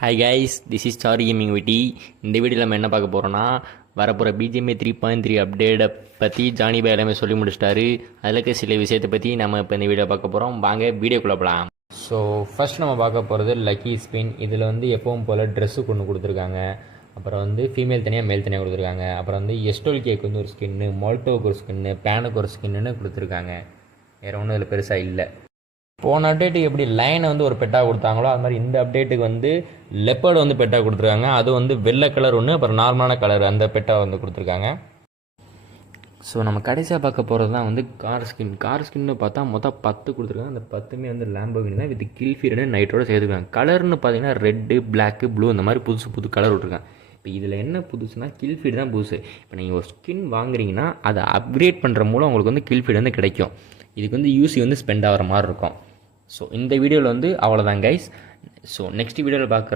Hi guys, this is சாரி gaming விட்டி. இந்த வீடியோவில் நம்ம என்ன பார்க்க போகிறோன்னா, வரப்போகிற பிஜிஎம்ஏ 3.3 அப்டேட்டை பற்றி ஜானி பாய் எல்லாமே சொல்லி முடிச்சிட்டாரு. அதில் இருக்க சில விஷயத்தை பற்றி நம்ம இப்போ இந்த வீடியோ பார்க்க போகிறோம். வாங்க வீடியோக்குள்ளே போகலாம். ஸோ ஃபர்ஸ்ட் நம்ம பார்க்க போகிறது லக்கி ஸ்பின். இதில் வந்து எப்பவும் போல் ட்ரெஸ்ஸு கொண்டு கொடுத்துருக்காங்க. அப்புறம் வந்து ஃபீமேல் தனியாக மேல் தனியாக கொடுத்துருக்காங்க. அப்புறம் வந்து எஸ்டோல் கேக்கு வந்து ஒரு ஸ்கின்னு, மால்டோவுக்கு ஒரு ஸ்கின்னு, பேனுக்கு ஒரு ஸ்கின்னு கொடுத்துருக்காங்க. வேறு ஒன்றும் இதில் பெருசாக இல்லை. போன அப்டேட்டுக்கு எப்படி லைனை வந்து ஒரு பெட்டாக கொடுத்தாங்களோ அது மாதிரி இந்த அப்டேட்டுக்கு வந்து லெப்பர்டு வந்து பெட்டாக கொடுத்துருக்காங்க. அது வந்து வெள்ளை கலர் ஒன்று, அப்புறம் நார்மலான கலர் அந்த பெட்டாக வந்து கொடுத்துருக்காங்க. ஸோ நம்ம கடைசியாக பார்க்க போகிறது தான் வந்து கார் ஸ்கின்னு பார்த்தா மொத்தம் 10 கொடுத்துருக்காங்க. அந்த 10மே வந்து லேம்போகினி தான், வித் கில்ஃபீல்டு நைட்டோட சேர்த்துருக்காங்க. கலர்னு பார்த்தீங்கன்னா ரெட்டு, பிளாக்கு, ப்ளூ இந்த மாதிரி புது கலர் விட்ருக்காங்க. இப்போ இதில் என்ன புதுசுனா கில்ஃபீல்டு தான் புதுசு. இப்போ நீங்கள் ஒரு ஸ்கின் வாங்குறீங்கன்னா அதை அப்கிரேட் பண்ணுற மூலம் உங்களுக்கு வந்து கில்ஃபீல்டு வந்து கிடைக்கும். இதுக்கு வந்து யூசி வந்து ஸ்பெண்ட் ஆகிற மாதிரி இருக்கும். ஸோ இந்த வீடியோவில் வந்து அவ்வளோதான் கைஸ். ஸோ நெக்ஸ்ட் வீடியோவில் பார்க்குறோம்.